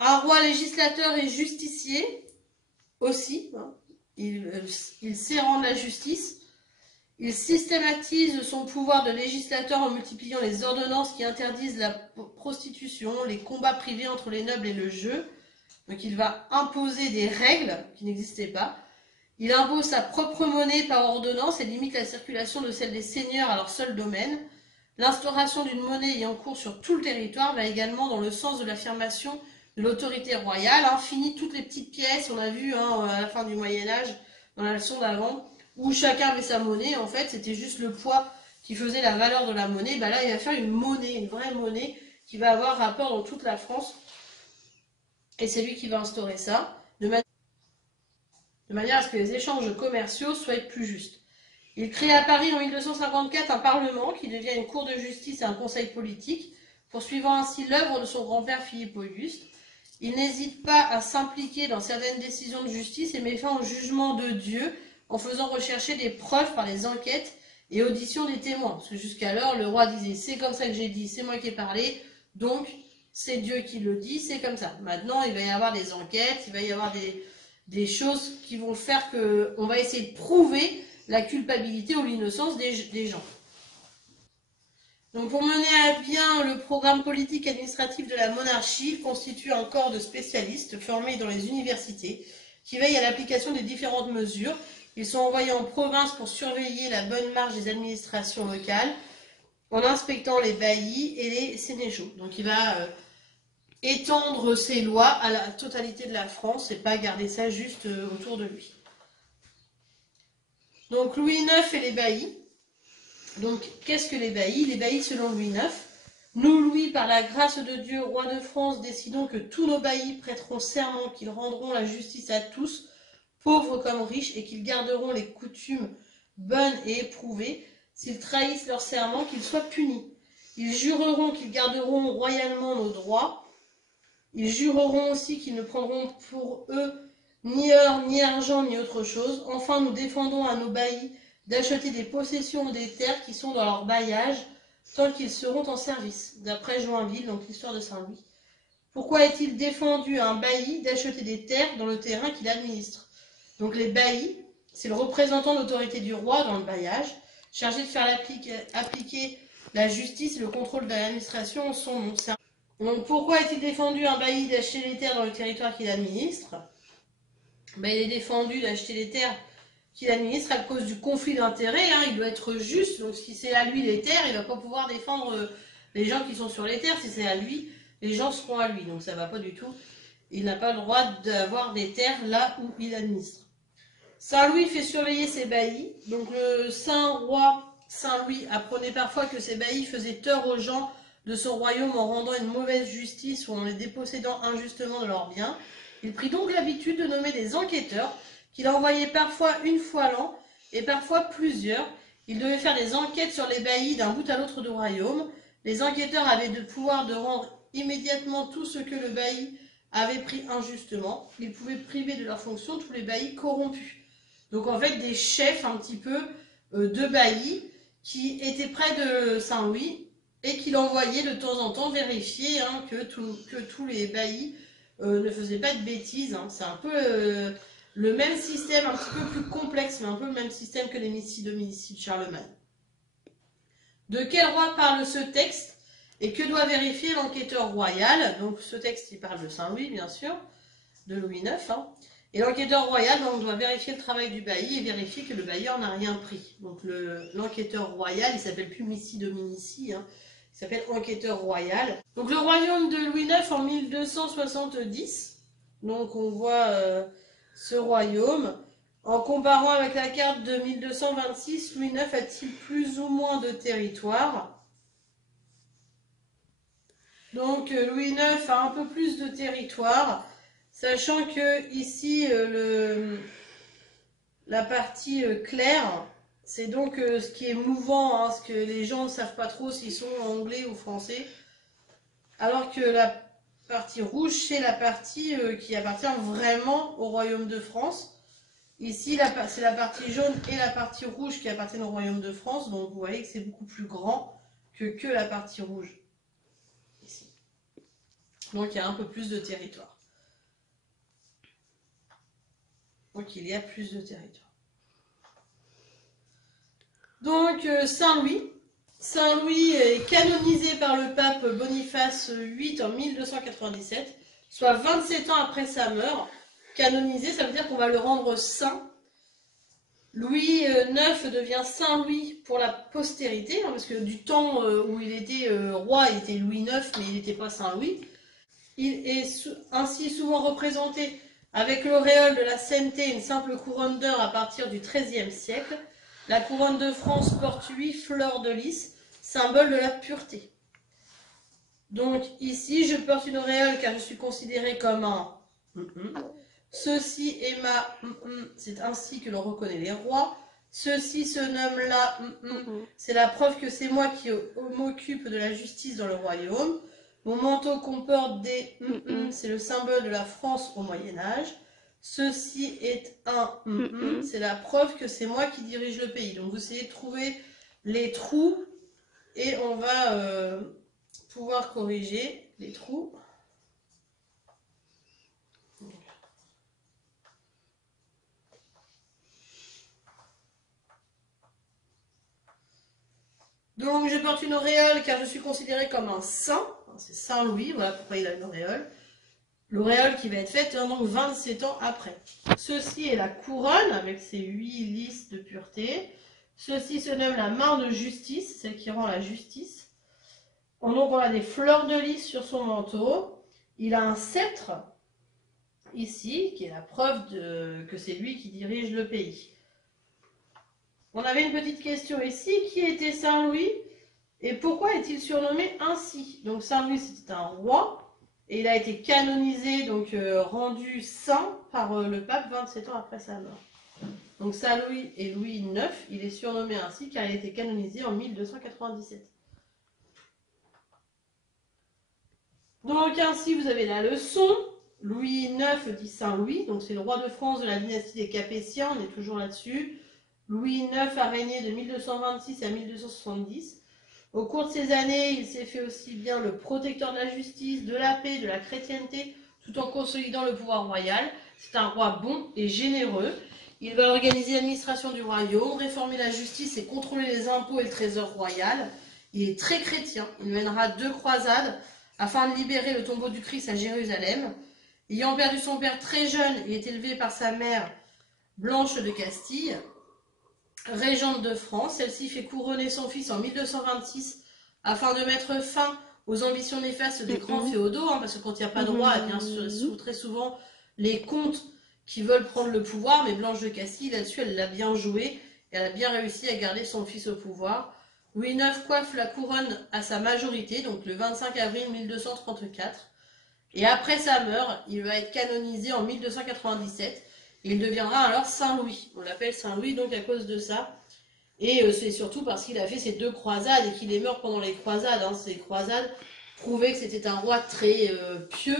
Un roi législateur et justicier aussi. Hein. Il sait rendre la justice. Il systématise son pouvoir de législateur en multipliant les ordonnances qui interdisent la prostitution, les combats privés entre les nobles et le jeu. Donc il va imposer des règles qui n'existaient pas. Il impose sa propre monnaie par ordonnance et limite la circulation de celle des seigneurs à leur seul domaine. L'instauration d'une monnaie ayant cours sur tout le territoire va également dans le sens de l'affirmation de l'autorité royale. Fini toutes les petites pièces, on a vu à la fin du Moyen-Âge, dans la leçon d'avant, où chacun avait sa monnaie. En fait, c'était juste le poids qui faisait la valeur de la monnaie. Là, il va faire une monnaie, une vraie monnaie, qui va avoir rapport dans toute la France. Et c'est lui qui va instaurer ça, de manière à ce que les échanges commerciaux soient plus justes. Il crée à Paris en 1254 un parlement qui devient une cour de justice et un conseil politique, poursuivant ainsi l'œuvre de son grand-père Philippe Auguste. Il n'hésite pas à s'impliquer dans certaines décisions de justice et met fin au jugement de Dieu en faisant rechercher des preuves par les enquêtes et auditions des témoins. Parce que jusqu'alors, le roi disait « c'est comme ça que j'ai dit, c'est moi qui ai parlé, donc c'est Dieu qui le dit, c'est comme ça ». Maintenant, il va y avoir des enquêtes, il va y avoir des choses qui vont faire qu'on va essayer de prouver la culpabilité ou l'innocence des gens. Donc pour mener à bien le programme politique administratif de la monarchie, il constitue un corps de spécialistes formés dans les universités qui veillent à l'application des différentes mesures. Ils sont envoyés en province pour surveiller la bonne marche des administrations locales en inspectant les baillis et les sénéchaux. Donc il va étendre ses lois à la totalité de la France et pas garder ça juste autour de lui. Donc Louis IX et les baillis. Donc qu'est-ce que les baillis? Les baillis selon Louis IX. Nous, Louis, par la grâce de Dieu, roi de France, décidons que tous nos baillis prêteront serment qu'ils rendront la justice à tous, pauvres comme riches, et qu'ils garderont les coutumes bonnes et éprouvées. S'ils trahissent leur serment, qu'ils soient punis. Ils jureront qu'ils garderont royalement nos droits. Ils jureront aussi qu'ils ne prendront pour eux ni or, ni argent, ni autre chose. Enfin, nous défendons à nos baillis d'acheter des possessions ou des terres qui sont dans leur bailliage, tant qu'ils seront en service, d'après Joinville, donc l'histoire de Saint-Louis. Pourquoi est-il défendu à un bailli d'acheter des terres dans le terrain qu'il administre? Donc les baillis, c'est le représentant de l'autorité du roi dans le bailliage, chargé de faire appliquer la justice et le contrôle de l'administration en son nom. Donc pourquoi est-il défendu un bailli d'acheter les terres dans le territoire qu'il administre? Il est défendu d'acheter les terres qu'il administre à cause du conflit d'intérêts. Il doit être juste. Donc si c'est à lui les terres, il ne va pas pouvoir défendre les gens qui sont sur les terres. Si c'est à lui, les gens seront à lui. Donc ça ne va pas du tout. Il n'a pas le droit d'avoir des terres là où il administre. Saint-Louis fait surveiller ses baillis. Donc le saint roi Saint-Louis apprenait parfois que ses baillis faisaient tort aux gens de son royaume en rendant une mauvaise justice ou en les dépossédant injustement de leurs biens. Il prit donc l'habitude de nommer des enquêteurs qu'il envoyait parfois une fois l'an et parfois plusieurs. Il devait faire des enquêtes sur les baillis d'un bout à l'autre du royaume. Les enquêteurs avaient le pouvoir de rendre immédiatement tout ce que le bailli avait pris injustement. Ils pouvaient priver de leur fonction tous les baillis corrompus. Donc en fait des chefs un petit peu de baillis qui étaient près de Saint-Louis et qu'il envoyait de temps en temps vérifier que tous les baillis ne faisaient pas de bêtises. C'est un peu le même système, un petit peu plus complexe, mais un peu le même système que les Médicis Dominici de Charlemagne. De quel roi parle ce texte et que doit vérifier l'enquêteur royal? Donc ce texte, il parle de Saint-Louis, bien sûr, de Louis IX. Et l'enquêteur royal doit vérifier le travail du bailli et vérifier que le bailleur n'a rien pris. Donc l'enquêteur royal, il s'appelle plus Médicis Dominici, il s'appelle enquêteur royal. Donc le royaume de Louis IX en 1270. Donc on voit ce royaume. En comparant avec la carte de 1226, Louis IX a-t-il plus ou moins de territoire? Donc Louis IX a un peu plus de territoire, sachant que ici la partie claire, c'est donc ce qui est mouvant, ce que les gens ne savent pas trop s'ils sont anglais ou français, alors que la partie rouge, c'est la partie qui appartient vraiment au royaume de France. Ici, c'est la partie jaune et la partie rouge qui appartiennent au royaume de France, donc vous voyez que c'est beaucoup plus grand que la partie rouge. Ici. Donc il y a un peu plus de territoire. Donc il y a plus de territoire. Donc Saint-Louis. Saint-Louis est canonisé par le pape Boniface VIII en 1297, soit 27 ans après sa mort. Canonisé, ça veut dire qu'on va le rendre saint. Louis IX devient Saint-Louis pour la postérité, hein, parce que du temps où il était roi, il était Louis IX, mais il n'était pas Saint-Louis. Il est ainsi souvent représenté avec l'auréole de la sainteté, une simple couronne d'or à partir du XIIIe siècle. La couronne de France porte 8 fleurs de lys, symbole de la pureté. Donc ici, je porte une auréole car je suis considéré comme un Ceci est ma c'est ainsi que l'on reconnaît les rois. Ceci se nomme la c'est la preuve que c'est moi qui m'occupe de la justice dans le royaume. Mon manteau comporte des c'est le symbole de la France au Moyen-Âge. Ceci est un c'est la preuve que c'est moi qui dirige le pays. Donc vous essayez de trouver les trous et on va pouvoir corriger les trous. Donc je porte une auréole car je suis considéré comme un saint. C'est Saint-Louis, voilà pourquoi il a une auréole. L'auréole qui va être faite donc 27 ans après. Ceci est la couronne avec ses 8 lys de pureté. Ceci se nomme la main de justice, celle qui rend la justice. Donc on a des fleurs de lys sur son manteau. Il a un sceptre ici, qui est la preuve que c'est lui qui dirige le pays. On avait une petite question ici. Qui était Saint-Louis et pourquoi est-il surnommé ainsi? Donc Saint-Louis c'était un roi. Et il a été canonisé, donc rendu saint par le pape 27 ans après sa mort. Donc Saint-Louis et Louis IX, il est surnommé ainsi car il a été canonisé en 1297. Donc ainsi vous avez la leçon. Louis IX dit Saint-Louis, donc c'est le roi de France de la dynastie des Capétiens, on est toujours là-dessus. Louis IX a régné de 1226 à 1270. Au cours de ces années, il s'est fait aussi bien le protecteur de la justice, de la paix, de la chrétienté, tout en consolidant le pouvoir royal. C'est un roi bon et généreux. Il va organiser l'administration du royaume, réformer la justice et contrôler les impôts et le trésor royal. Il est très chrétien. Il mènera 2 croisades afin de libérer le tombeau du Christ à Jérusalem. Ayant perdu son père très jeune, il est élevé par sa mère Blanche de Castille, régente de France. Celle-ci fait couronner son fils en 1226 afin de mettre fin aux ambitions néfastes des grands féodaux, parce que quand il n'y a pas de roi, eh bien, très souvent les comtes qui veulent prendre le pouvoir, mais Blanche de Castille, là-dessus, elle l'a bien joué, et elle a bien réussi à garder son fils au pouvoir. Louis IX coiffe la couronne à sa majorité, donc le 25 avril 1234, et après sa mort, il va être canonisé en 1297, et il deviendra alors Saint-Louis. On l'appelle Saint-Louis donc à cause de ça. Et c'est surtout parce qu'il a fait ces 2 croisades et qu'il est mort pendant les croisades. Ces croisades prouvaient que c'était un roi très pieux